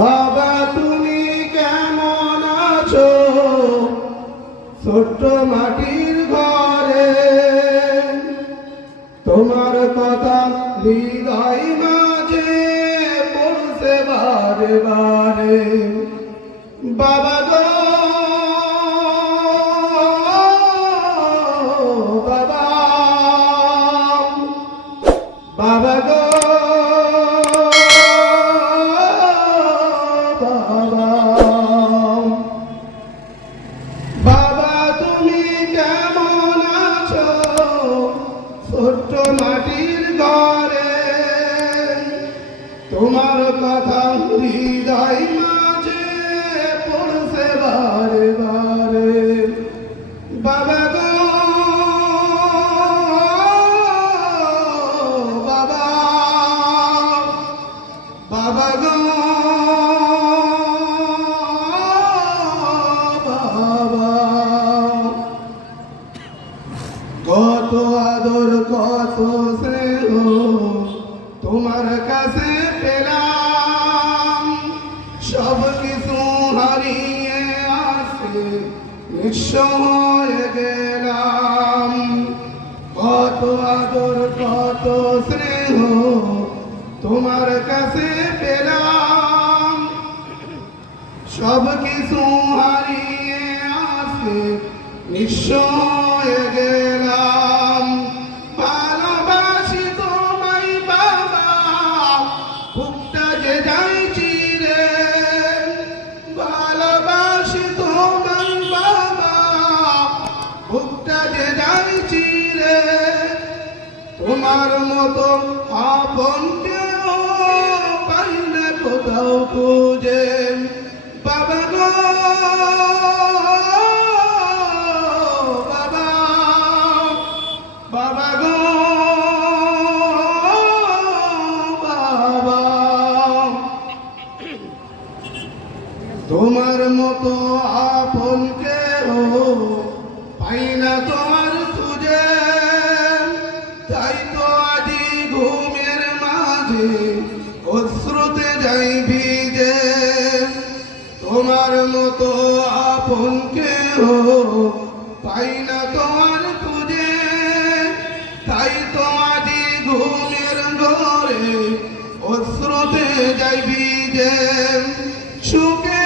বাবা তুমি কেমন আছো ছোট্ট মাটির ঘরে? তোমার কথা হৃদয় মাঝে পড়ছে বারে বারে। বাবা গো বাবা, বাবা গো বাবা, বাবা তুমি কেমন আছো ছোট্ট মাটির ঘরে? তোমার কথা হৃদয় মাঝে পড়ছে বারে বারে। বাবা গো বাবা, বাবা গো বাবা, কত আদর কত স্নেহ তোমার কাছে পেলাম, সব কিছু হারিয়ে আসে নিঃস্ব হয়ে গেলাম। কত আদর কত স্নেহ তোমার কাছে পেলাম, সব কিছু হারিয়ে আসে নিঃস্ব হয়ে গেলাম। ভালোবাসি তোমায় বাবা, বুকটা যে যায় চিরে। ভালোবাসি তোমায় বাবা, বুকটা যে যায় চিরে। তোমার মতো আপন কেউ পাই না কোথাও খুঁজে। বাবা গো বাবা, বাবা গো বাবা, তোমার মতো আপন কেউ পাই না তোমার খুঁজে। তাই তো আদি ঘুমের মাঝে অশ্রুতে যাই ভিজে। তোমার মতো আপন কেউ পাই না তোমার খুঁজে। তাই তো আদি ঘুমের ঘরে অশ্রুতে যাই ভিজে। সুখে